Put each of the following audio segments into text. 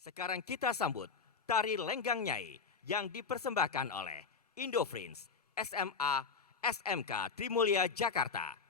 Sekarang kita sambut Tari Lenggang Nyai yang dipersembahkan oleh Indofrins SMA SMK Trimulya Jakarta.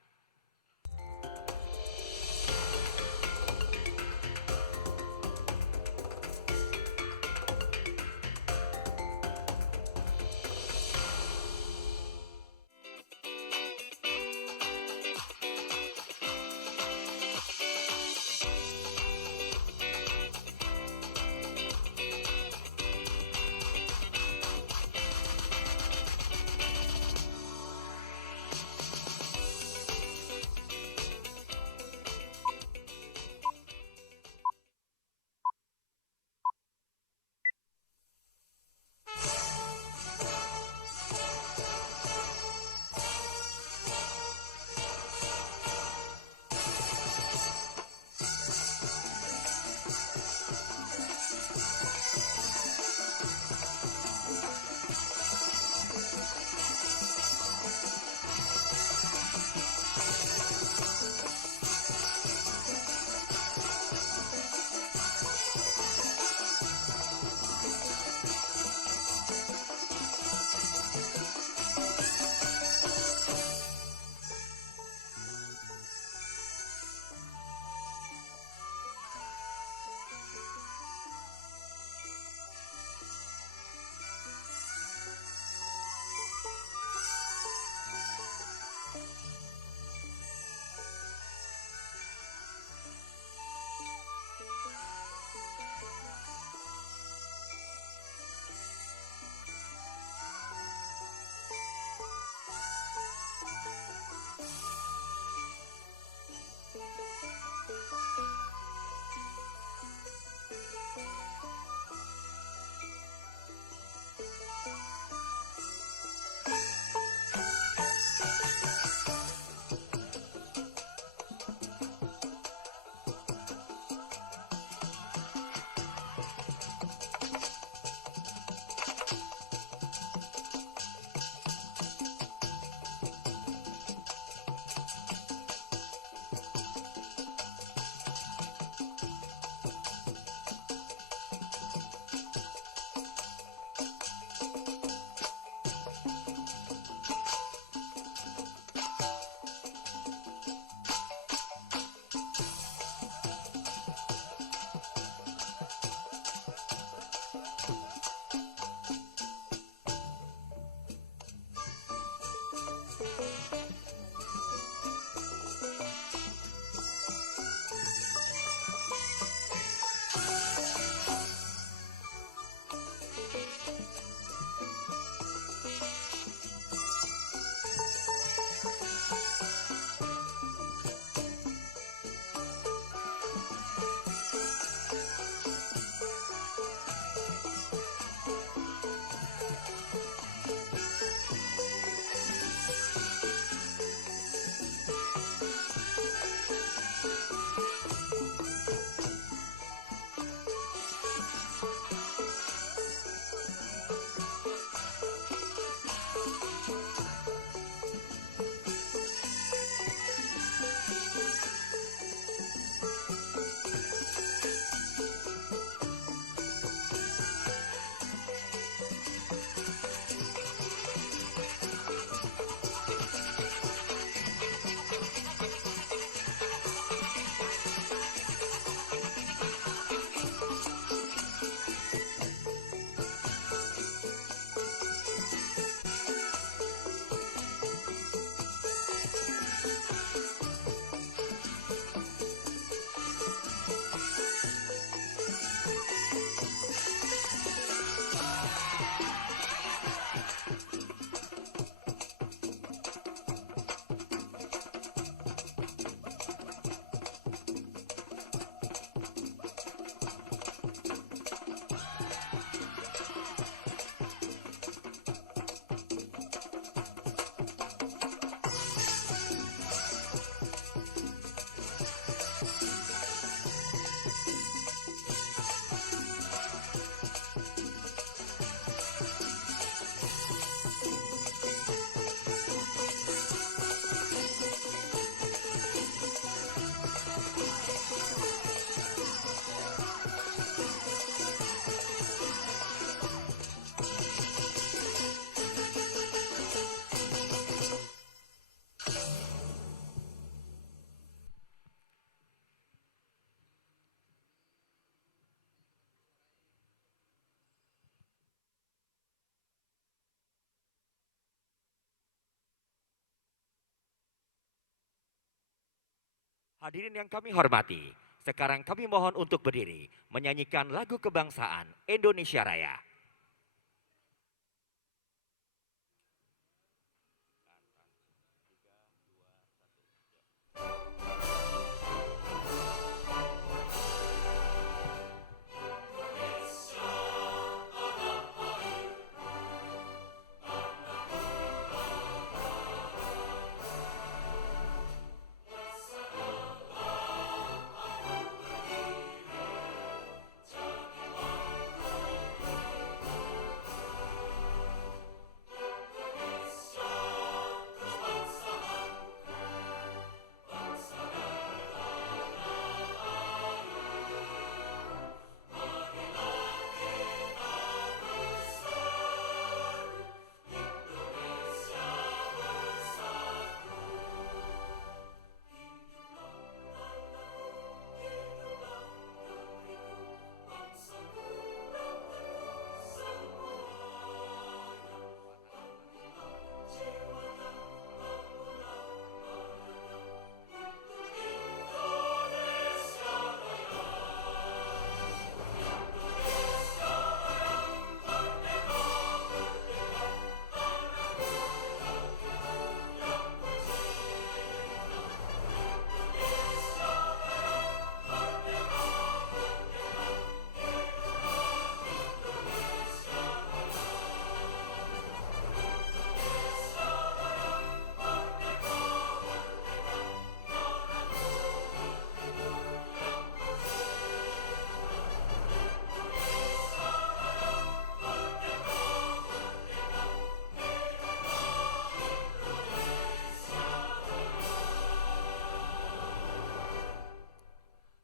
Hadirin yang kami hormati, sekarang kami mohon untuk berdiri menyanyikan lagu kebangsaan Indonesia Raya.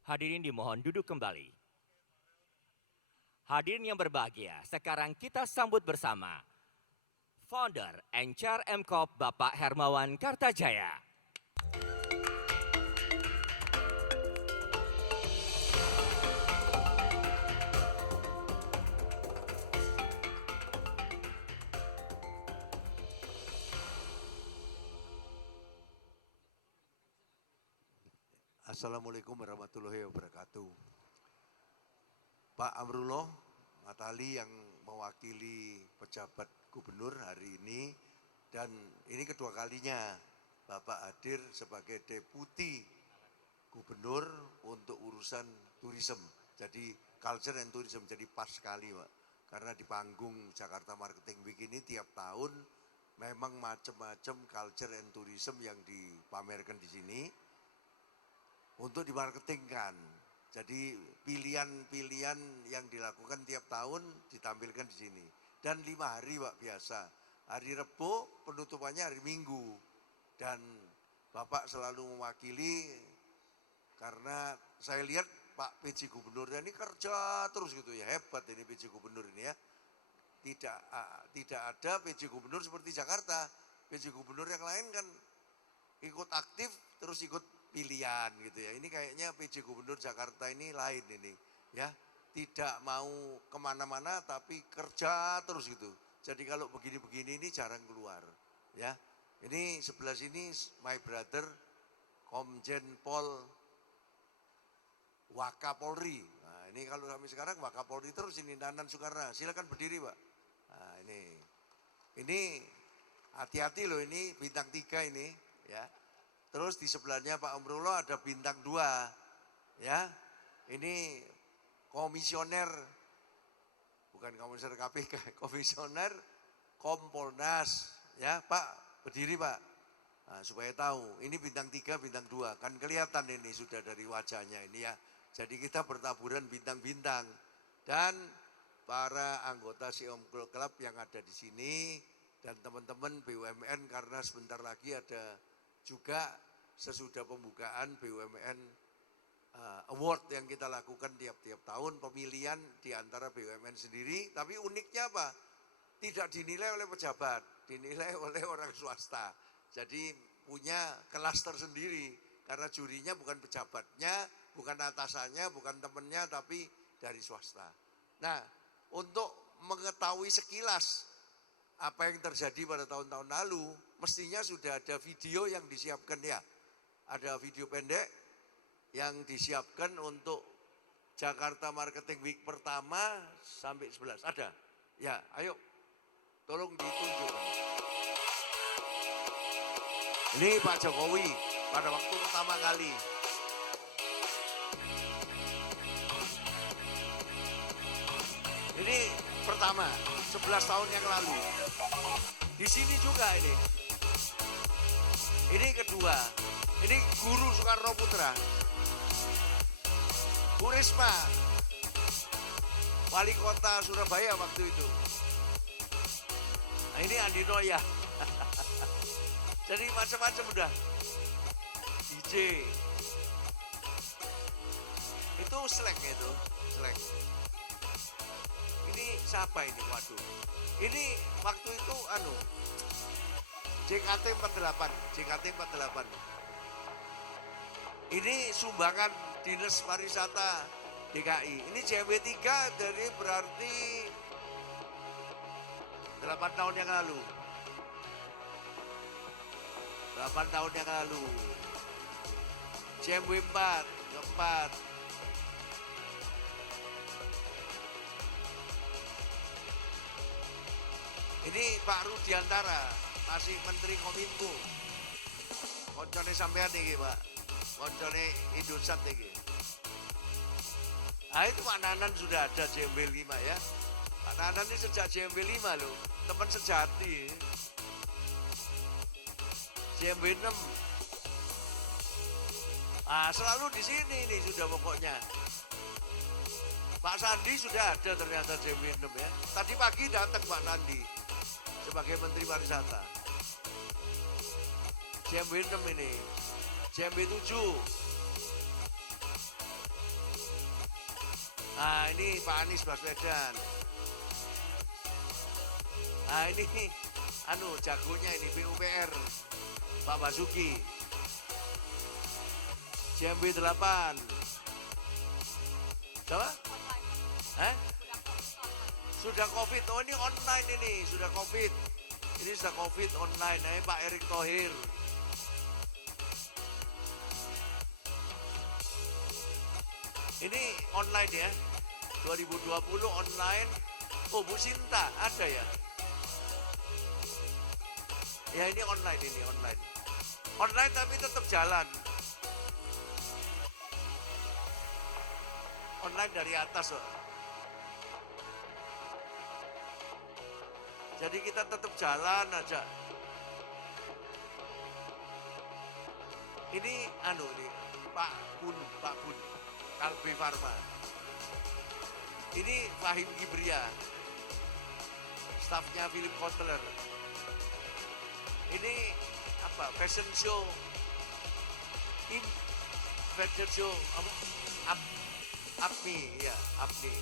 Hadirin dimohon duduk kembali. Hadirin yang berbahagia, sekarang kita sambut bersama Founder and Chair MKOP Bapak Hermawan Kartajaya. Assalamualaikum warahmatullahi wabarakatuh. Pak Amrullah Matali yang mewakili pejabat gubernur hari ini, dan ini kedua kalinya Bapak hadir sebagai deputi gubernur untuk urusan tourism. Jadi culture and tourism, jadi pas sekali Pak. Karena di panggung Jakarta Marketing Week ini tiap tahun memang macam-macam culture and tourism yang dipamerkan di sini untuk dimarketingkan. Jadi pilihan-pilihan yang dilakukan tiap tahun ditampilkan di sini. Dan 5 hari Pak biasa. Hari Rebo penutupannya hari Minggu. Dan Bapak selalu mewakili karena saya lihat Pak PJ Gubernurnya ini kerja terus gitu ya. Hebat ini PJ Gubernur ini ya. Tidak ada PJ Gubernur seperti Jakarta. PJ Gubernur yang lain kan ikut aktif terus ikut pilihan gitu ya. Ini kayaknya PJ Gubernur Jakarta ini lain ini ya. Tidak mau kemana-mana tapi kerja terus gitu. Jadi kalau begini-begini ini jarang keluar ya. Ini sebelah sini my brother Komjen Pol Wakapolri. Nah ini kalau sampai sekarang Wakapolri terus ini Nanan Soekarno. Silakan berdiri Pak. Nah ini hati-hati loh, ini bintang 3 ini ya. Terus di sebelahnya Pak Amrullah ada bintang 2 ya. Ini komisioner, bukan komisioner KPK, komisioner Kompolnas ya. Pak berdiri Pak. Nah, supaya tahu ini bintang 3 bintang 2 kan kelihatan ini sudah dari wajahnya ini ya. Jadi kita bertaburan bintang-bintang. Dan para anggota Siom Club yang ada di sini dan teman-teman BUMN, karena sebentar lagi ada juga sesudah pembukaan BUMN Award yang kita lakukan tiap-tiap tahun, pemilihan di antara BUMN sendiri. Tapi uniknya apa? Tidak dinilai oleh pejabat, dinilai oleh orang swasta. Jadi punya kelas tersendiri karena jurinya bukan pejabatnya, bukan atasannya, bukan temennya, tapi dari swasta. Nah, untuk mengetahui sekilas apa yang terjadi pada tahun-tahun lalu, mestinya sudah ada video yang disiapkan ya. Ada video pendek yang disiapkan untuk Jakarta Marketing Week pertama sampai 11? Ada? Ya, ayo tolong ditunjukkan. Ini Pak Jokowi pada waktu pertama kali. Ini pertama, 11 tahun yang lalu. Di sini juga ini. Ini kedua. Ini Guru Soekarno Putra. Bu Risma, Wali Kota Surabaya waktu itu. Nah, ini Andi Noya. Jadi macam-macam udah. DJ. Itu Slack itu, Slack. Ini siapa ini? Waduh. Ini waktu itu JKT 48, JKT 48. Ini sumbangan Dinas Pariwisata DKI. Ini JMW 3 dari berarti 8 tahun yang lalu. 8 tahun yang lalu. JMW 4, keempat. Ini Pak Rudiantara, masih Menteri Kominfo. Koncone sampean iki, Pak. Koncone Indosat iki. Nah itu Pak Nanan sudah ada JMB 5 ya. Pak Nanan ini sejak JMB 5 loh, teman sejati. JMB 6. Ah selalu di sini nih sudah pokoknya. Pak Sandi sudah ada ternyata JMB 6 ya. Tadi pagi datang Pak Nandi sebagai Menteri Pariwisata. JMB 6 ini. JMB 7. Nah ini Pak Anies Baswedan. Nah ini jagonya ini PUPR Pak Basuki. JMB 8. Siapa? Sudah COVID, oh ini online ini, sudah COVID. Ini sudah COVID online, nah, Pak Erick Thohir. Ini online ya, 2020 online. Oh Bu Sinta, ada ya? Ya ini online, ini online. Online tapi tetap jalan. Online dari atas loh. Jadi kita tetap jalan aja. Ini nih Pak Bun, Kalbe Farma. Ini Fahim Gibria, stafnya Philip Kotler. Ini apa? Fashion show, fashion show APMI, ya APMI.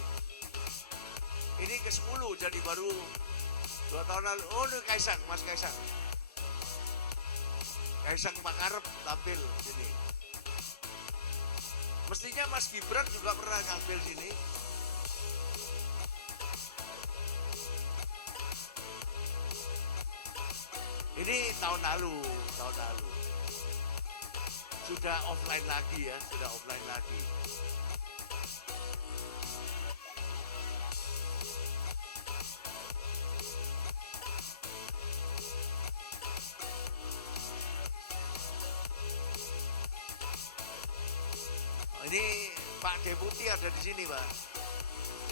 Ini ke-10 jadi baru 2 tahun lalu. Oh, ini Kaisang, Mas Kaisang. Kaisang Pangarep tampil sini. Mestinya Mas Gibran juga pernah tampil sini. Ini tahun lalu. Sudah offline lagi ya, sudah offline lagi. Ini Pak Deputi ada di sini, Pak.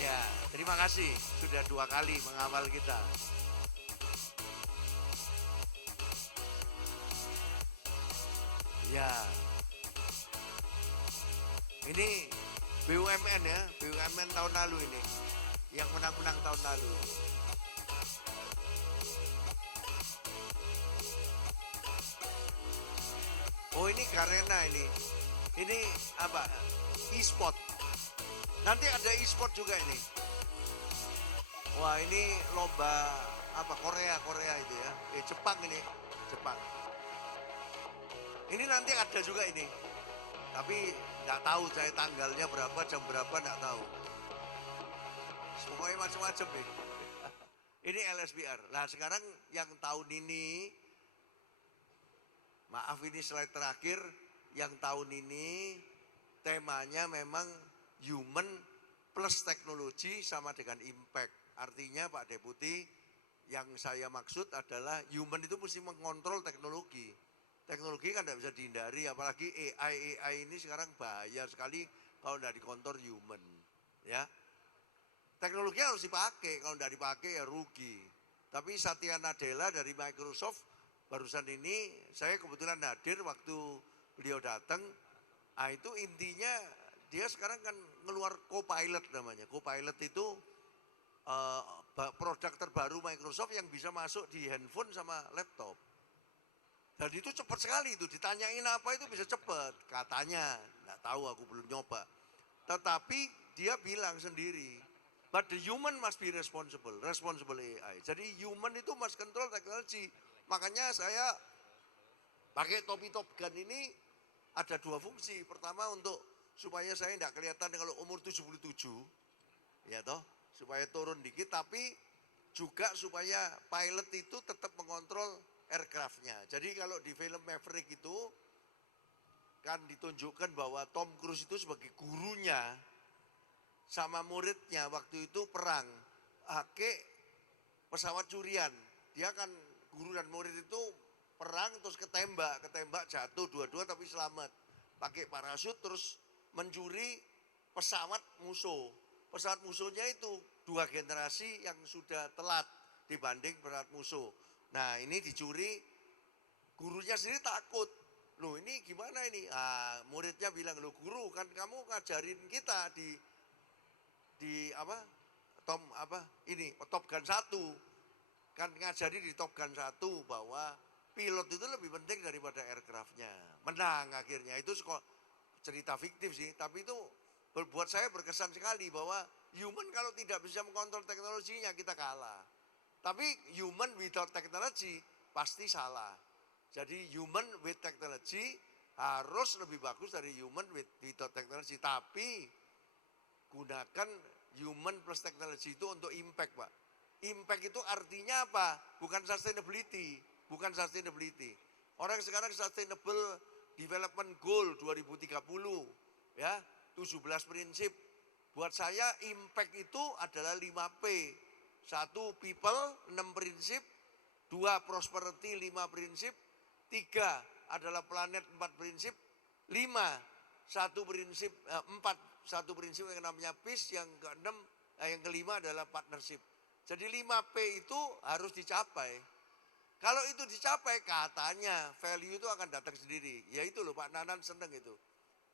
Ya, terima kasih sudah 2 kali mengawal kita. Ya. Ini BUMN ya, BUMN tahun lalu ini. Yang menang-menang tahun lalu. Oh, ini Garena ini. Ini apa? E-sport. Nanti ada e-sport juga ini. Wah, ini lomba apa? Korea itu ya. Jepang ini, Jepang. Ini nanti ada juga ini. Tapi nggak tahu saya tanggalnya berapa, jam berapa nggak tahu. Pokoknya macam-macam nih. Ini LSPR. Nah, sekarang yang tahun ini, maaf ini slide terakhir, yang tahun ini temanya memang human plus teknologi sama dengan impact. Artinya Pak Deputi, yang saya maksud adalah human itu mesti mengontrol teknologi. Teknologi kan tidak bisa dihindari, apalagi AI ini sekarang bahaya sekali kalau tidak dikontrol human. Ya, teknologi harus dipakai, kalau tidak dipakai ya rugi. Tapi Satya Nadella dari Microsoft barusan ini saya kebetulan hadir waktu beliau datang. Itu intinya dia sekarang kan ngeluar Copilot namanya. Copilot itu produk terbaru Microsoft yang bisa masuk di handphone sama laptop. Dan itu cepat sekali itu, ditanyain apa itu bisa cepat. Katanya, nggak tahu aku belum nyoba. Tetapi dia bilang sendiri, but the human must be responsible AI. Jadi human itu must control teknologi. Makanya saya pakai topi Top Gun ini ada dua fungsi. Pertama untuk supaya saya tidak kelihatan kalau umur 77, ya toh, supaya turun dikit, tapi juga supaya pilot itu tetap mengontrol aircraftnya. Jadi kalau di film Maverick itu kan ditunjukkan bahwa Tom Cruise itu sebagai gurunya sama muridnya waktu itu perang, pakai pesawat curian. Dia kan guru dan murid itu perang terus ketembak jatuh dua-dua tapi selamat. Pakai parasut terus mencuri pesawat musuh. Pesawat musuhnya itu 2 generasi yang sudah telat dibanding pesawat musuh. Nah ini dicuri, gurunya sendiri takut. Loh ini gimana ini? Muridnya bilang, loh guru kan kamu ngajarin kita di Top Gun 1. Kan ngajari di Top Gun 1 bahwa pilot itu lebih penting daripada aircraftnya. Menang akhirnya, itu cerita fiktif sih, tapi itu buat saya berkesan sekali bahwa human kalau tidak bisa mengontrol teknologinya kita kalah. Tapi human without technology pasti salah. Jadi human with technology harus lebih bagus dari human without technology. Tapi gunakan human plus technology itu untuk impact, Pak. Impact itu artinya apa? Bukan sustainability. Orang sekarang sustainable development goal 2030 ya, 17 prinsip. Buat saya impact itu adalah 5P. 1 people, 6 prinsip. 2 prosperity, 5 prinsip. 3 adalah planet, 4 prinsip. 5 1 prinsip 1 prinsip yang namanya peace. Yang ke-6 yang kelima adalah partnership. Jadi 5P itu harus dicapai. Kalau itu dicapai katanya value itu akan datang sendiri. Ya itu loh Pak Nanan seneng itu.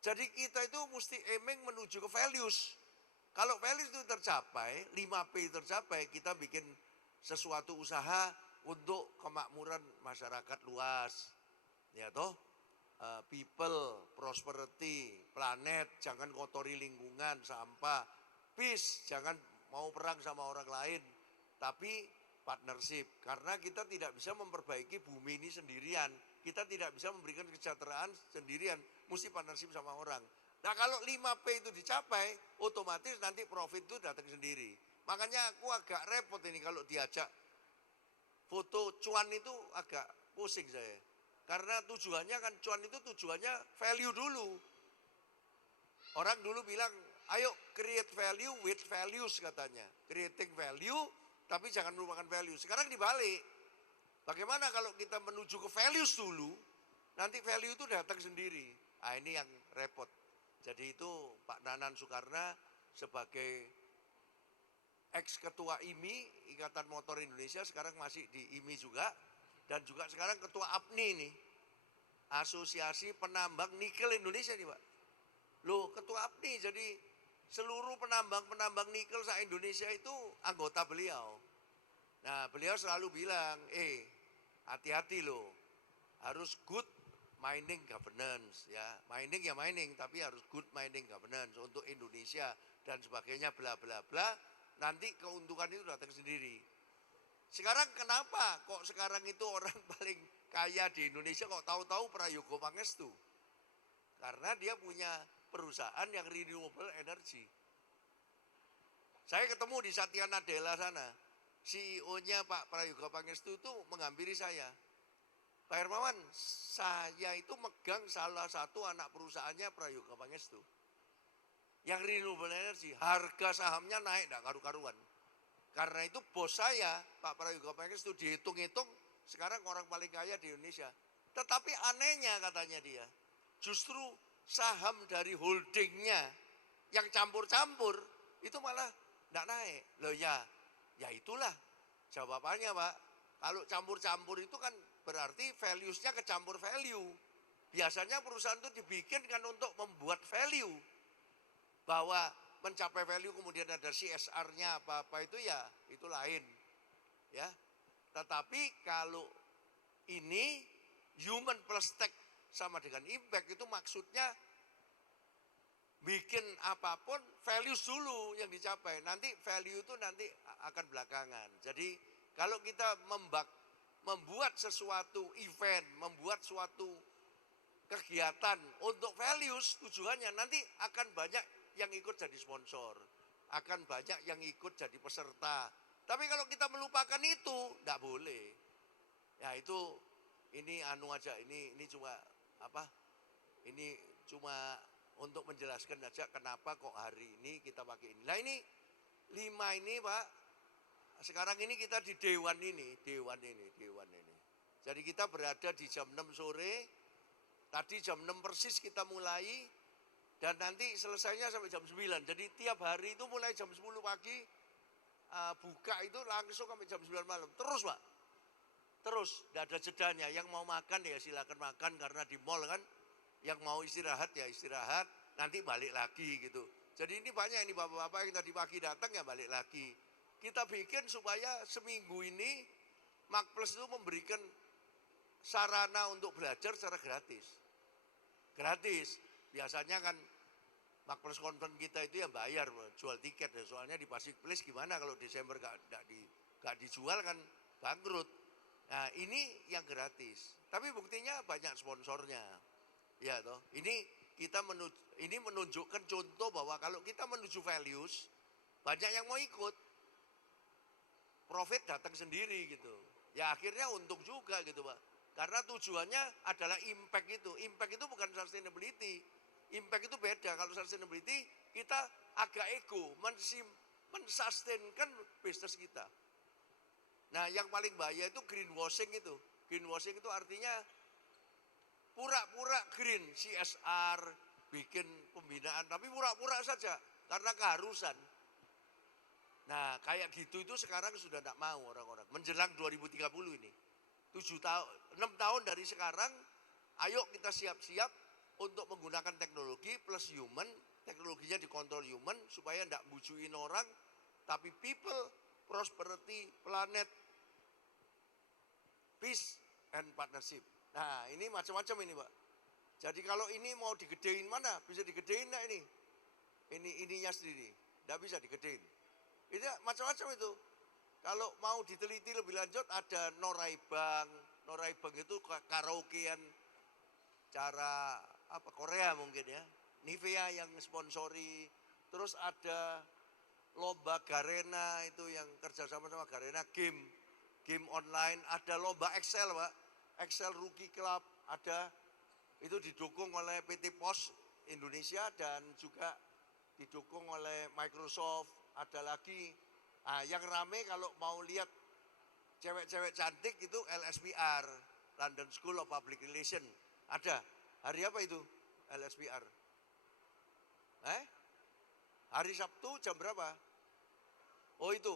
Jadi kita itu mesti aiming menuju ke values. Kalau values itu tercapai, 5P tercapai, kita bikin sesuatu usaha untuk kemakmuran masyarakat luas. Ya toh, people, prosperity, planet, jangan kotori lingkungan, sampah, peace, jangan mau perang sama orang lain, tapi partnership. Karena kita tidak bisa memperbaiki bumi ini sendirian, kita tidak bisa memberikan kesejahteraan sendirian, mesti partnership sama orang. Nah kalau 5P itu dicapai, otomatis nanti profit itu datang sendiri. Makanya aku agak repot ini kalau diajak foto cuan itu agak pusing saya. Karena tujuannya kan cuan itu tujuannya value dulu. Orang dulu bilang, ayo create value with values katanya. Creating value tapi jangan melupakan value. Sekarang dibalik. Bagaimana kalau kita menuju ke values dulu, nanti value itu datang sendiri. Ini yang repot. Jadi itu Pak Nanan Soekarno sebagai ex-ketua IMI, Ikatan Motor Indonesia, sekarang masih di IMI juga. Dan juga sekarang ketua APNI nih, Asosiasi Penambang Nikel Indonesia nih Pak. Loh ketua APNI, jadi seluruh penambang nikel se-Indonesia itu anggota beliau. Nah beliau selalu bilang, hati-hati loh, harus good mining governance ya. Mining ya mining, tapi harus good mining governance untuk Indonesia dan sebagainya bla bla bla. Nanti keuntungan itu datang sendiri. Sekarang kenapa kok sekarang itu orang paling kaya di Indonesia kok tahu-tahu Prayogo Pangestu? Karena dia punya perusahaan yang renewable energy. Saya ketemu di Satya Nadella sana. CEO-nya Pak Prayogo Pangestu itu menghampiri saya. Pak Hermawan, saya itu megang salah satu anak perusahaannya Prayogo Pangestu. yang renewable energy, harga sahamnya naik enggak karu-karuan. Karena itu bos saya, Pak Prayoga Pengkes itu dihitung-hitung sekarang orang paling kaya di Indonesia. Tetapi anehnya katanya dia, justru saham dari holdingnya yang campur-campur itu malah enggak naik. Loh ya itulah jawabannya Pak. Kalau campur-campur itu kan berarti values-nya kecampur value. Biasanya perusahaan itu dibikin kan untuk membuat value. Bahwa mencapai value kemudian ada CSR-nya apa-apa itu ya itu lain. Ya. Tetapi kalau ini human plus tech sama dengan impact itu maksudnya bikin apapun values dulu yang dicapai. Nanti value itu nanti akan belakangan. Jadi kalau kita membuat sesuatu event, membuat suatu kegiatan untuk values, tujuannya nanti akan banyak yang ikut jadi sponsor, akan banyak yang ikut jadi peserta. Tapi kalau kita melupakan itu, enggak boleh. Ya itu, ini anu aja, ini cuma apa? Ini cuma untuk menjelaskan aja kenapa kok hari ini kita pakai ini. Nah ini 5 ini Pak, sekarang ini kita di dewan ini. Jadi kita berada di jam 6 sore, tadi jam 6 persis kita mulai, dan nanti selesainya sampai jam 9. Jadi tiap hari itu mulai jam 10 pagi, buka itu langsung sampai jam 9 malam. Terus Pak, terus, tidak ada jedanya. Yang mau makan ya silakan makan karena di mall kan. Yang mau istirahat ya istirahat, nanti balik lagi gitu. Jadi ini banyak ini bapak-bapak yang tadi pagi datang ya balik lagi. Kita bikin supaya seminggu ini Makples itu memberikan sarana untuk belajar secara gratis. Gratis. Biasanya kan Makples Conference kita itu yang bayar jual tiket. Soalnya di Pasig Place gimana kalau Desember gak dijual kan bangkrut. Nah ini yang gratis. Tapi buktinya banyak sponsornya. Ya toh. Ini kita menunjukkan contoh bahwa kalau kita menuju values, banyak yang mau ikut. Profit datang sendiri gitu. Ya akhirnya untung juga gitu Pak. Karena tujuannya adalah impact itu. Impact itu bukan sustainability. Impact itu beda. Kalau sustainability kita agak ego, mensustainkan bisnis kita. Nah yang paling bahaya itu greenwashing itu. Greenwashing itu artinya pura-pura green, CSR, bikin pembinaan, tapi pura-pura saja karena keharusan. Nah kayak gitu itu sekarang sudah tidak mau orang-orang. Menjelang 2030 ini, 6 tahun dari sekarang, ayo kita siap-siap untuk menggunakan teknologi plus human, teknologinya dikontrol human supaya tidak bujuin orang, tapi people, prosperity, planet, peace, and partnership. Nah ini macam-macam ini Pak. Jadi kalau ini mau digedein mana? Bisa digedein enggak ini? Ininya sendiri, tidak bisa digedein. Itu macam-macam itu. Kalau mau diteliti lebih lanjut ada Noraibang. Noraibang itu karaokean cara apa Korea mungkin ya. Nivea yang sponsori. Terus ada lomba Garena itu yang kerjasama sama Garena game online. Ada lomba Excel Pak. Excel Rookie Club ada, itu didukung oleh PT Pos Indonesia dan juga didukung oleh Microsoft. Ada lagi, yang rame kalau mau lihat cewek-cewek cantik itu LSPR, London School of Public Relations. Ada, hari apa itu LSPR? Hari Sabtu jam berapa? Oh itu,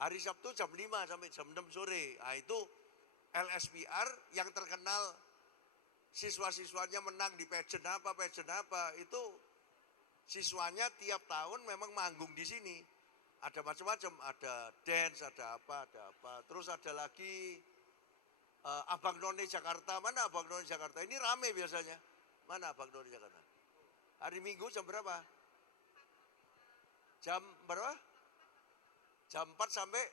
hari Sabtu jam 5 sampai jam 6 sore. Nah itu LSPR yang terkenal siswa-siswanya menang di pageant apa, itu siswanya tiap tahun memang manggung di sini. Ada macam-macam, ada dance, ada apa. Terus ada lagi Abang None Jakarta. Mana Abang None Jakarta? Ini rame biasanya. Mana Abang None Jakarta? Hari Minggu jam berapa? Jam berapa? Jam 4 sampai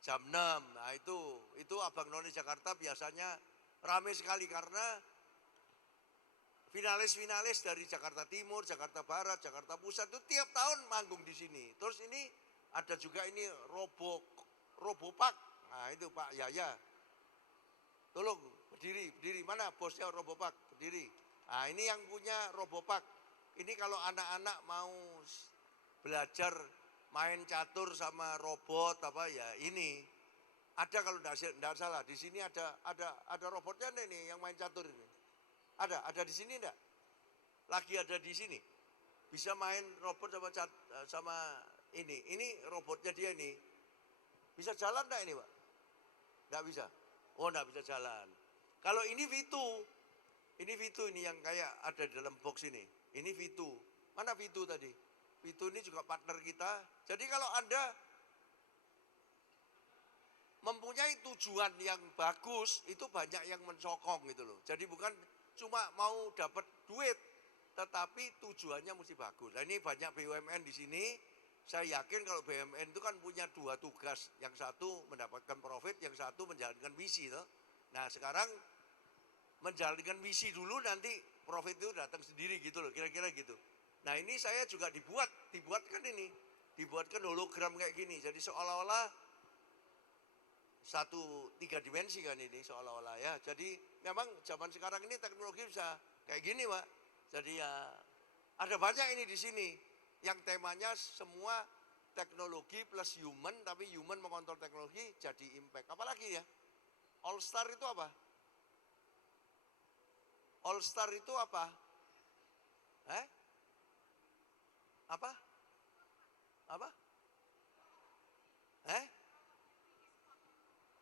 jam 6. Nah itu Abang None Jakarta biasanya ramai sekali karena finalis-finalis dari Jakarta Timur, Jakarta Barat, Jakarta Pusat itu tiap tahun manggung di sini. Terus ini ada juga ini Robopak. Nah itu Pak Yaya. Tolong berdiri. Mana bosnya Robopak? Berdiri. Nah ini yang punya Robopak. ini kalau anak-anak mau belajar main catur sama robot apa ya ini ada kalau tidak salah di sini ada robotnya nih yang main catur ini. Ada di sini enggak? Lagi ada di sini. Bisa main robot sama ini. Ini robotnya dia ini. Bisa jalan enggak ini, Pak? Enggak bisa. Oh, enggak bisa jalan. Kalau ini V2. Ini V2 ini yang kayak ada di dalam box ini. Ini V2. Mana V2 tadi? V2 ini juga partner kita. Jadi kalau Anda mempunyai tujuan yang bagus, itu banyak yang mensokong gitu loh. Jadi bukan cuma mau dapat duit, tetapi tujuannya mesti bagus. Nah ini banyak BUMN di sini, saya yakin kalau BUMN itu kan punya dua tugas. Yang satu mendapatkan profit, yang satu menjalankan misi. Toh. Nah sekarang menjalankan misi dulu, nanti profit itu datang sendiri gitu loh, kira-kira gitu. Nah ini saya juga dibuatkan hologram kayak gini. Jadi seolah-olah satu tiga dimensi kan ini seolah-olah ya. Jadi memang zaman sekarang ini teknologi bisa kayak gini, Pak. Jadi ya ada banyak ini di sini yang temanya semua teknologi plus human, tapi human mengontrol teknologi jadi impact. Apalagi ya? All Star itu apa? All Star itu apa? Apa? Apa?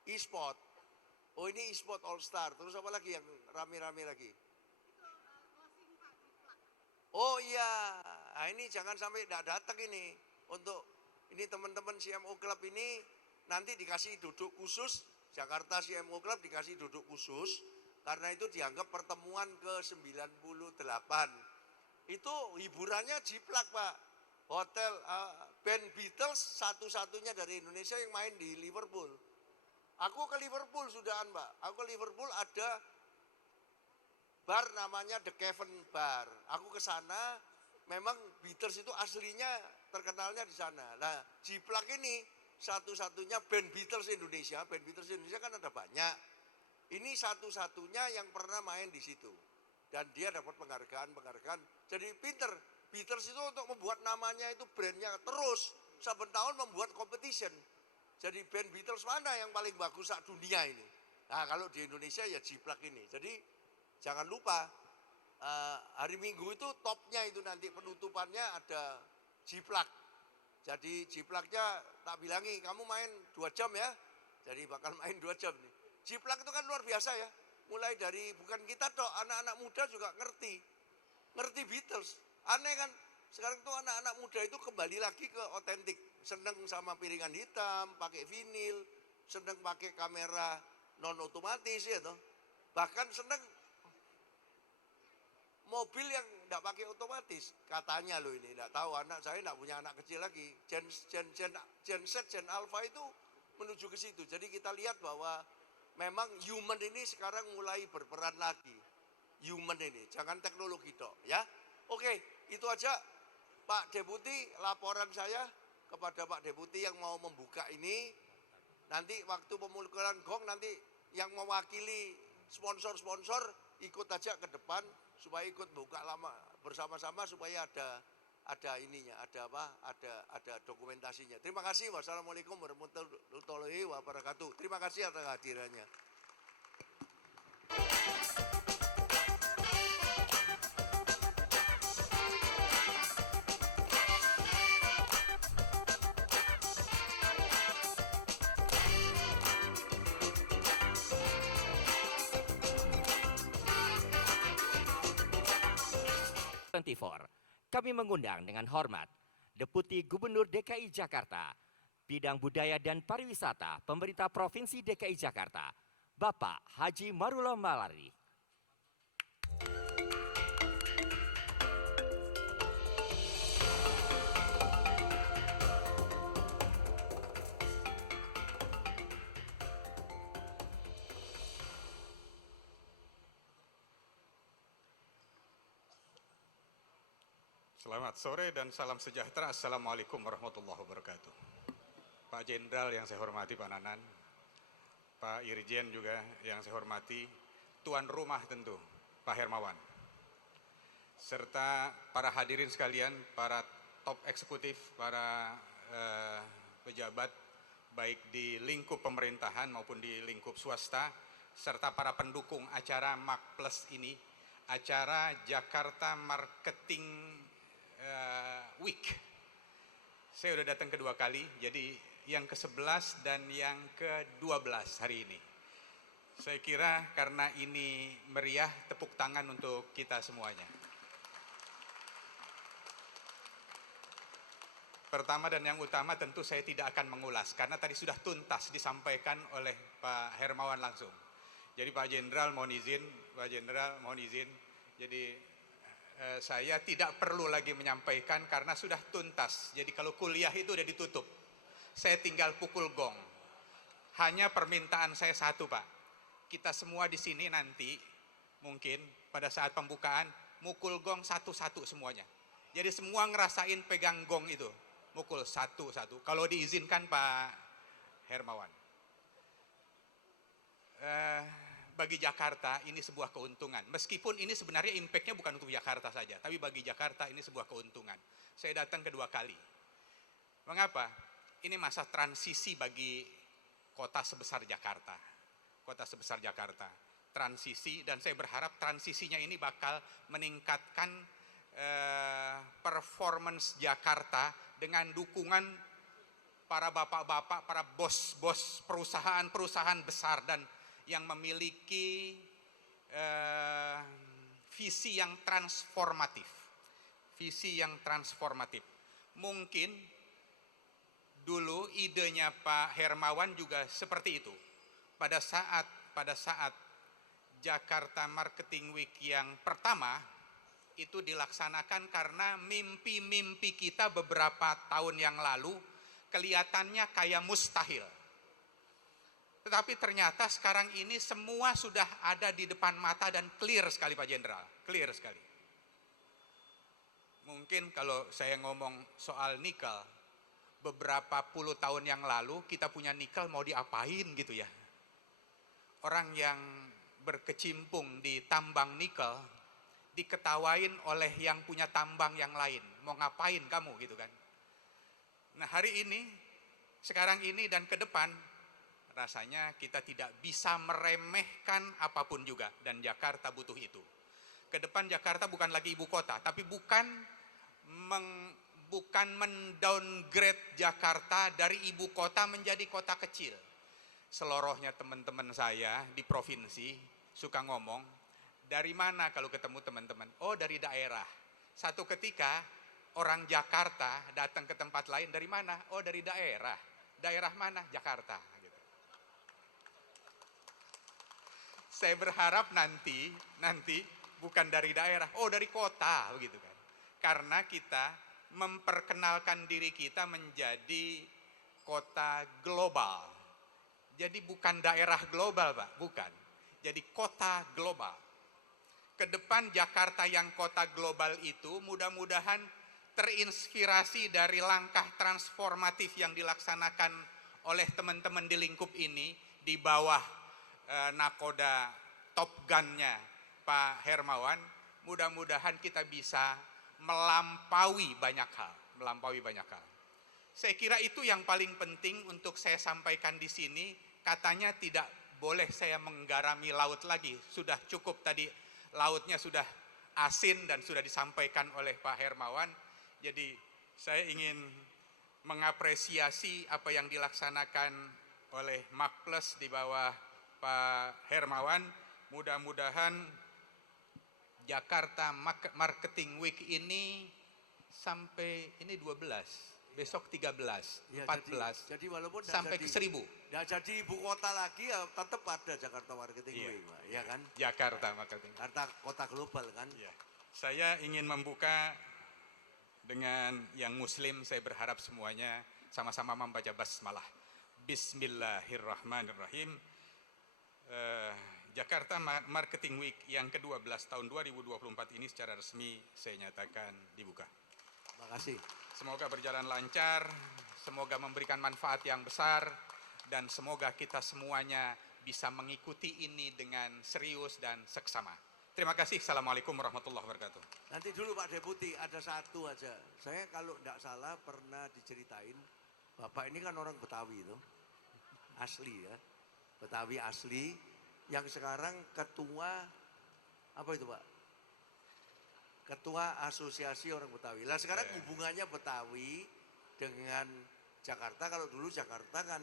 E-sport. Oh ini e-sport All Star. Terus apa lagi yang rame-rame lagi? Oh iya, nah, ini jangan sampai tidak datang ini. Untuk ini teman-teman CMO Club ini nanti dikasih duduk khusus. Jakarta CMO Club dikasih duduk khusus. Karena itu dianggap pertemuan ke-98. Itu hiburannya jiplak, Pak. Hotel band Beatles satu-satunya dari Indonesia yang main di Liverpool. Aku ke Liverpool sudahan, Mbak. Aku ke Liverpool ada bar namanya The Cavern Bar. Aku ke sana, memang Beatles itu aslinya terkenalnya di sana. Nah, jiplak ini satu-satunya band Beatles Indonesia. Band Beatles Indonesia kan ada banyak. Ini satu-satunya yang pernah main di situ. Dan dia dapat penghargaan. Jadi pinter. Beatles itu untuk membuat namanya itu brandnya terus. Saben tahun membuat competition. Jadi band Beatles mana yang paling bagus saat dunia ini? Nah kalau di Indonesia ya jiplak ini. Jadi jangan lupa hari Minggu itu topnya itu nanti penutupannya ada jiplak. Jadi jiplaknya tak bilangi kamu main 2 jam ya. Jadi bakal main 2 jam nih. Jiplak itu kan luar biasa ya. Mulai dari bukan kita toh, anak-anak muda juga ngerti Beatles. Aneh kan? Sekarang tuh anak-anak muda itu kembali lagi ke otentik. Seneng sama piringan hitam, pakai vinil, seneng pakai kamera non otomatis ya toh. Bahkan seneng mobil yang tidak pakai otomatis. Katanya loh ini, tidak tahu anak saya tidak punya anak kecil lagi. Gen Z, Gen Alpha itu menuju ke situ. Jadi kita lihat bahwa memang human ini sekarang mulai berperan lagi. Human ini, jangan teknologi toh ya. Oke, itu aja Pak Deputi laporan saya kepada Pak Deputi yang mau membuka ini. Nanti waktu pemukulan gong nanti yang mewakili sponsor-sponsor ikut aja ke depan supaya ikut buka lama bersama-sama supaya ada ininya, ada dokumentasinya. Terima kasih. Wassalamualaikum warahmatullahi wabarakatuh. Terima kasih atas hadirannya. 24, kami mengundang dengan hormat Deputi Gubernur DKI Jakarta, Bidang Budaya dan Pariwisata, Pemerintah Provinsi DKI Jakarta, Bapak Haji Marullah Malari. Selamat sore dan salam sejahtera. Assalamualaikum warahmatullahi wabarakatuh. Pak Jenderal yang saya hormati, Pak Nanan, Pak Irjen juga yang saya hormati, tuan rumah tentu, Pak Hermawan. serta para hadirin sekalian, para top eksekutif, para pejabat baik di lingkup pemerintahan maupun di lingkup swasta, serta para pendukung acara MAK Plus ini, acara Jakarta Marketing Week. Saya udah datang kedua kali, jadi yang ke-11 dan yang ke-12 hari ini. Saya kira karena ini meriah, tepuk tangan untuk kita semuanya. Pertama dan yang utama tentu saya tidak akan mengulas, karena tadi sudah tuntas disampaikan oleh Pak Hermawan langsung. Jadi Pak Jenderal mohon izin, jadi saya tidak perlu lagi menyampaikan karena sudah tuntas. Jadi kalau kuliah itu udah ditutup, saya tinggal pukul gong. Hanya permintaan saya satu, Pak. Kita semua di sini nanti mungkin pada saat pembukaan mukul gong satu-satu semuanya. Jadi semua ngerasain pegang gong itu, mukul satu-satu. Kalau diizinkan Pak Hermawan. Bagi Jakarta ini sebuah keuntungan. Meskipun ini sebenarnya impact-nya bukan untuk Jakarta saja, tapi bagi Jakarta ini sebuah keuntungan. Saya datang kedua kali. Mengapa? Ini masa transisi bagi kota sebesar Jakarta. Kota sebesar Jakarta. Transisi, dan saya berharap transisinya ini bakal meningkatkan performance Jakarta dengan dukungan para bapak-bapak, para bos-bos perusahaan-perusahaan besar dan yang memiliki visi yang transformatif. Visi yang transformatif. Mungkin dulu idenya Pak Hermawan juga seperti itu. Pada saat Jakarta Marketing Week yang pertama itu dilaksanakan karena mimpi-mimpi kita beberapa tahun yang lalu kelihatannya kayak mustahil. Tetapi ternyata sekarang ini semua sudah ada di depan mata dan clear sekali Pak Jenderal, clear sekali. Mungkin kalau saya ngomong soal nikel, beberapa puluh tahun yang lalu kita punya nikel mau diapain gitu ya. Orang yang berkecimpung di tambang nikel diketawain oleh yang punya tambang yang lain. Mau ngapain kamu gitu kan. Nah hari ini, sekarang ini dan ke depan, rasanya kita tidak bisa meremehkan apapun juga. Dan Jakarta butuh itu. Ke depan Jakarta bukan lagi ibu kota, tapi bukan mendowngrade Jakarta dari ibu kota menjadi kota kecil. Selorohnya teman-teman saya di provinsi suka ngomong, dari mana kalau ketemu teman-teman? Oh dari daerah. Satu ketika orang Jakarta datang ke tempat lain, dari mana? Oh dari daerah. Daerah mana? Jakarta. Gitu. Saya berharap nanti bukan dari daerah, oh dari kota, begitu kan? Karena kita memperkenalkan diri kita menjadi kota global. Jadi bukan daerah global, Pak, bukan. Jadi kota global. Ke depan Jakarta yang kota global itu mudah-mudahan terinspirasi dari langkah transformatif yang dilaksanakan oleh teman-teman di lingkup ini di bawah nakoda Top Gun-nya Pak Hermawan. Mudah-mudahan kita bisa melampaui banyak hal. Saya kira itu yang paling penting untuk saya sampaikan di sini. Katanya tidak boleh saya menggarami laut lagi. Sudah cukup tadi, lautnya sudah asin dan sudah disampaikan oleh Pak Hermawan. Jadi saya ingin mengapresiasi apa yang dilaksanakan oleh MAK Plus di bawah Pak Hermawan. Mudah-mudahan Jakarta Marketing Week ini sampai ini 12. Besok 13, ya, 14, jadi walaupun sampai ke 1000. Nggak jadi ibu kota lagi ya tetap ada Jakarta Marketing Week, Pak. Ya kan? Jakarta Marketing. Jakarta kota global kan? Ya. Saya ingin membuka dengan yang muslim, saya berharap semuanya sama-sama membaca basmalah. Bismillahirrahmanirrahim. Jakarta Marketing Week yang ke-12 tahun 2024 ini secara resmi saya nyatakan dibuka. Terima kasih. Semoga berjalan lancar, semoga memberikan manfaat yang besar, dan semoga kita semuanya bisa mengikuti ini dengan serius dan seksama. Terima kasih. Assalamualaikum warahmatullahi wabarakatuh. Nanti dulu Pak Deputi, ada satu aja. Saya kalau tidak salah pernah diceritain, Bapak ini kan orang Betawi itu, asli ya. Betawi asli, yang sekarang ketua, apa itu Pak? Ketua Asosiasi Orang Betawi. Lah sekarang hubungannya Betawi dengan Jakarta, kalau dulu Jakarta kan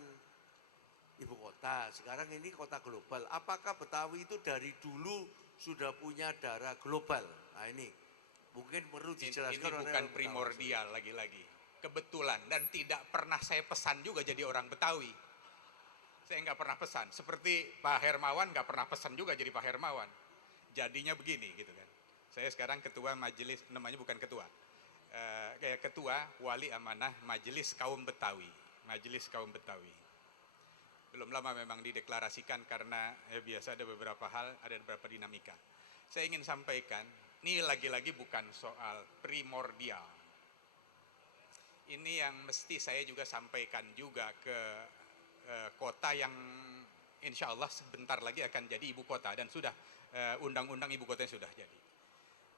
ibu kota, sekarang ini kota global. Apakah Betawi itu dari dulu sudah punya darah global? Nah ini mungkin perlu dijelaskan. Ini bukan primordial lagi-lagi. Kebetulan dan tidak pernah saya pesan juga jadi orang Betawi. Saya nggak pernah pesan. Seperti Pak Hermawan nggak pernah pesan juga jadi Pak Hermawan. Jadinya begini gitu kan. Saya sekarang ketua majelis, namanya bukan ketua. Kayak ketua wali amanah Majelis Kaum Betawi. Majelis Kaum Betawi. Belum lama memang dideklarasikan karena biasa ada beberapa hal, ada beberapa dinamika. Saya ingin sampaikan, ini lagi-lagi bukan soal primordial. Ini yang mesti saya juga sampaikan juga ke kota yang insya Allah sebentar lagi akan jadi ibu kota dan sudah undang-undang ibu kota sudah jadi.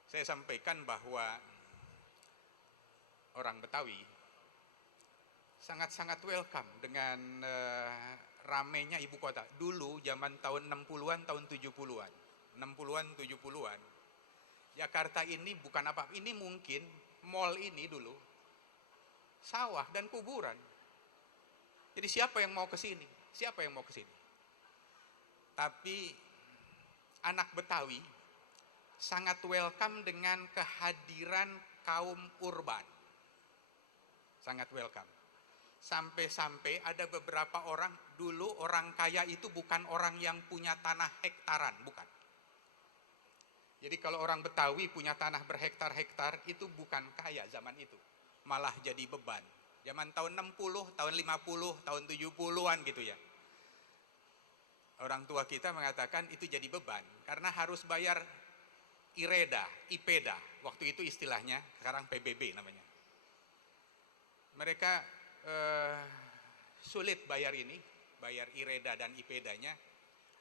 Saya sampaikan bahwa orang Betawi sangat-sangat welcome dengan ramenya ibu kota. Dulu zaman tahun 60-an, tahun 70-an. 60-an, 70-an. Jakarta ini bukan apa, ini mungkin mall ini dulu sawah dan kuburan. Jadi siapa yang mau ke sini? Siapa yang mau ke sini? Tapi anak Betawi sangat welcome dengan kehadiran kaum urban. Sangat welcome. Sampai-sampai ada beberapa orang, dulu orang kaya itu bukan orang yang punya tanah hektaran, bukan. Jadi kalau orang Betawi punya tanah berhektar-hektar, itu bukan kaya zaman itu. Malah jadi beban. Zaman tahun 60, tahun 50, tahun 70-an gitu ya. Orang tua kita mengatakan itu jadi beban, karena harus bayar IREDA, IPEDA. Waktu itu istilahnya, sekarang PBB namanya. Mereka sulit bayar ini, bayar IREDA dan IPEDA-nya.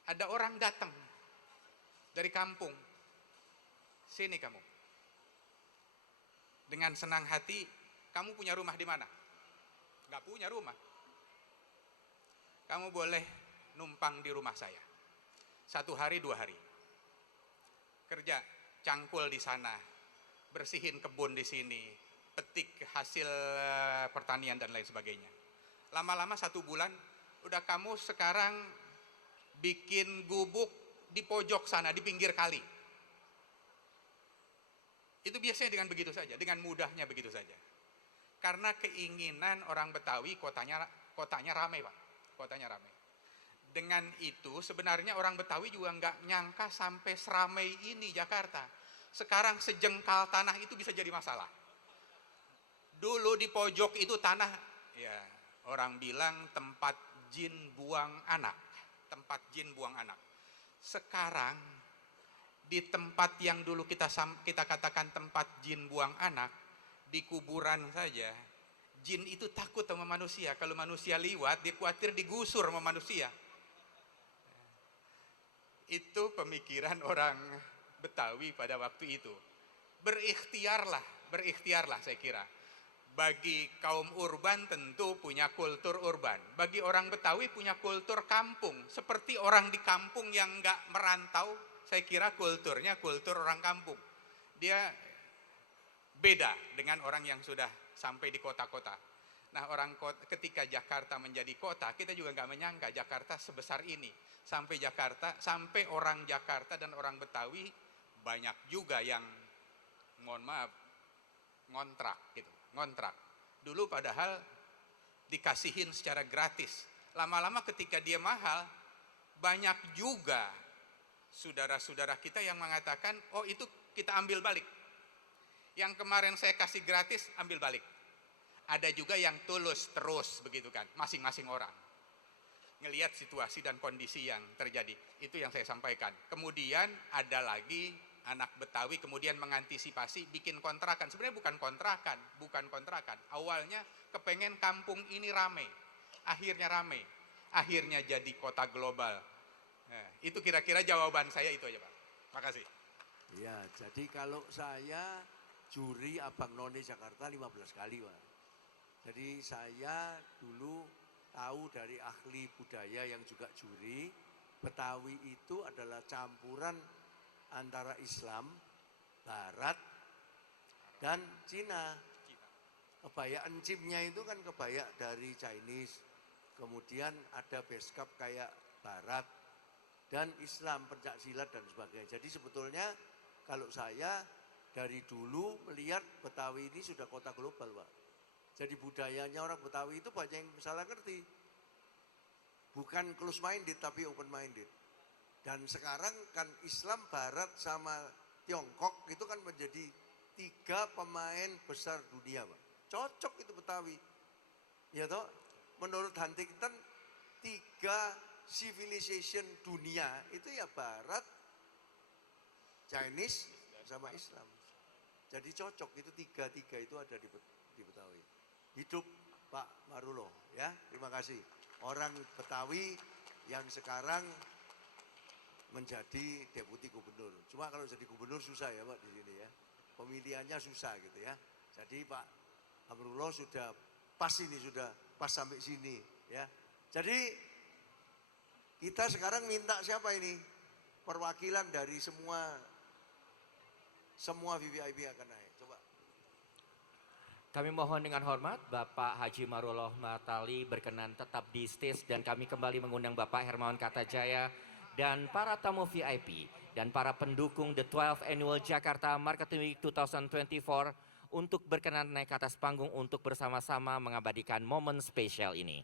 Ada orang datang dari kampung, sini kamu. Dengan senang hati, kamu punya rumah di mana? Nggak punya rumah. Kamu boleh numpang di rumah saya. 1 hari, 2 hari. Kerja, cangkul di sana, bersihin kebun di sini, petik hasil pertanian dan lain sebagainya. Lama-lama 1 bulan, udah kamu sekarang bikin gubuk di pojok sana, di pinggir kali. Itu biasanya dengan begitu saja, dengan mudahnya begitu saja. Karena keinginan orang Betawi kotanya ramai Pak, kotanya ramai. Dengan itu sebenarnya orang Betawi juga nggak nyangka sampai seramai ini Jakarta. Sekarang sejengkal tanah itu bisa jadi masalah. Dulu di pojok itu tanah, ya orang bilang tempat jin buang anak, tempat jin buang anak. Sekarang di tempat yang dulu kita katakan tempat jin buang anak, di kuburan saja, jin itu takut sama manusia. Kalau manusia liwat, dia khawatir digusur sama manusia. Itu pemikiran orang Betawi pada waktu itu. Berikhtiarlah saya kira. Bagi kaum urban tentu punya kultur urban. Bagi orang Betawi punya kultur kampung. Seperti orang di kampung yang nggak merantau, saya kira kulturnya kultur orang kampung. Dia beda dengan orang yang sudah sampai di kota-kota. Nah, ketika Jakarta menjadi kota, kita juga nggak menyangka Jakarta sebesar ini. Sampai sampai orang Jakarta dan orang Betawi banyak juga yang, mohon maaf, ngontrak gitu. Ngontrak. Dulu padahal dikasihin secara gratis. Lama-lama ketika dia mahal, banyak juga saudara-saudara kita yang mengatakan, oh itu kita ambil balik. Yang kemarin saya kasih gratis, ambil balik. Ada juga yang tulus terus begitu kan, masing-masing orang. Ngelihat situasi dan kondisi yang terjadi. Itu yang saya sampaikan. Kemudian ada lagi anak Betawi kemudian mengantisipasi bikin kontrakan. Sebenarnya bukan kontrakan. Awalnya kepengen kampung ini rame, akhirnya jadi kota global. Nah, itu kira-kira jawaban saya itu aja Pak. Makasih. Ya, jadi kalau saya juri Abang None Jakarta 15 kali, Pak. Jadi saya dulu tahu dari ahli budaya yang juga juri, Betawi itu adalah campuran antara Islam, Barat, dan Cina. Kebaya encimnya itu kan kebaya dari Chinese, kemudian ada beskap kayak Barat, dan Islam, pencak silat dan sebagainya. Jadi sebetulnya kalau saya dari dulu melihat Betawi ini sudah kota global, Pak. Jadi budayanya orang Betawi itu banyak yang salah ngerti. Bukan close minded tapi open minded. Dan sekarang kan Islam Barat sama Tiongkok itu kan menjadi 3 pemain besar dunia, Pak. Cocok itu Betawi. Ya toh, menurut Huntington 3 civilization dunia itu ya Barat, Chinese sama Islam. Jadi cocok itu tiga itu ada di Betawi. Hidup Pak Marulo ya, terima kasih. Orang Betawi yang sekarang menjadi deputi gubernur. Cuma kalau jadi gubernur susah ya Pak di sini ya. Pemilihannya susah gitu ya. Jadi Pak Amrullah sudah pas ini, sudah pas sampai sini ya. Jadi kita sekarang minta siapa ini? Perwakilan dari semua VVIP akan naik. Coba. Kami mohon dengan hormat Bapak Haji Marullah Matali berkenan tetap di stage dan kami kembali mengundang Bapak Hermawan Kartajaya dan para tamu VIP dan para pendukung The 12th Annual Jakarta Marketing Week 2024 untuk berkenan naik ke atas panggung untuk bersama-sama mengabadikan momen spesial ini.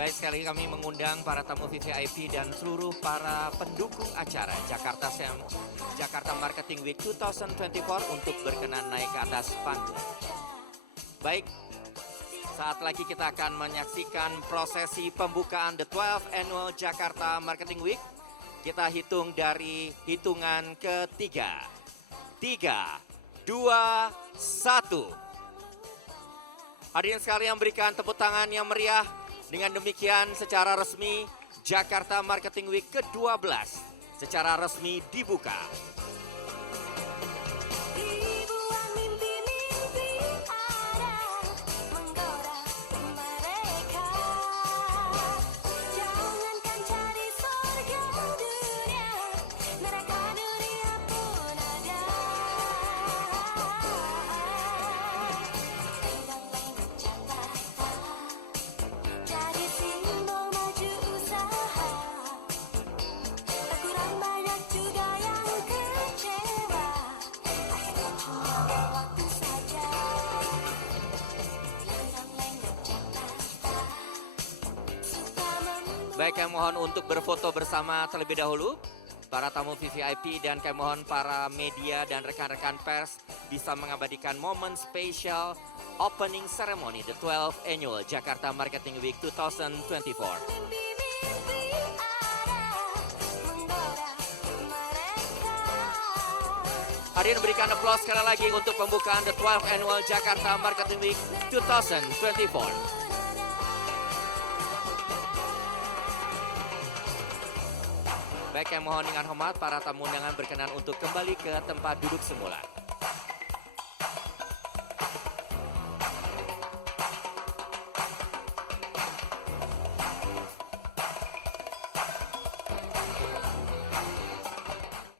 Baik, sekali kami mengundang para tamu VVIP dan seluruh para pendukung acara Jakarta Marketing Week 2024 untuk berkenan naik ke atas panggung. Baik, saat lagi kita akan menyaksikan prosesi pembukaan The 12th Annual Jakarta Marketing Week. Kita hitung dari hitungan ketiga. 3, 2, 1. Hadirin sekalian berikan tepuk tangan yang meriah. Dengan demikian secara resmi Jakarta Marketing Week ke-12 secara resmi dibuka. Baik, kami mohon untuk berfoto bersama terlebih dahulu. Para tamu VVIP dan kami mohon para media dan rekan-rekan pers bisa mengabadikan momen spesial opening ceremony The 12th Annual Jakarta Marketing Week 2024. Hadirin berikan aplaus sekali lagi untuk pembukaan The 12th Annual Jakarta Marketing Week 2024. Baik, yang mohon dengan hormat para tamu undangan berkenan untuk kembali ke tempat duduk semula.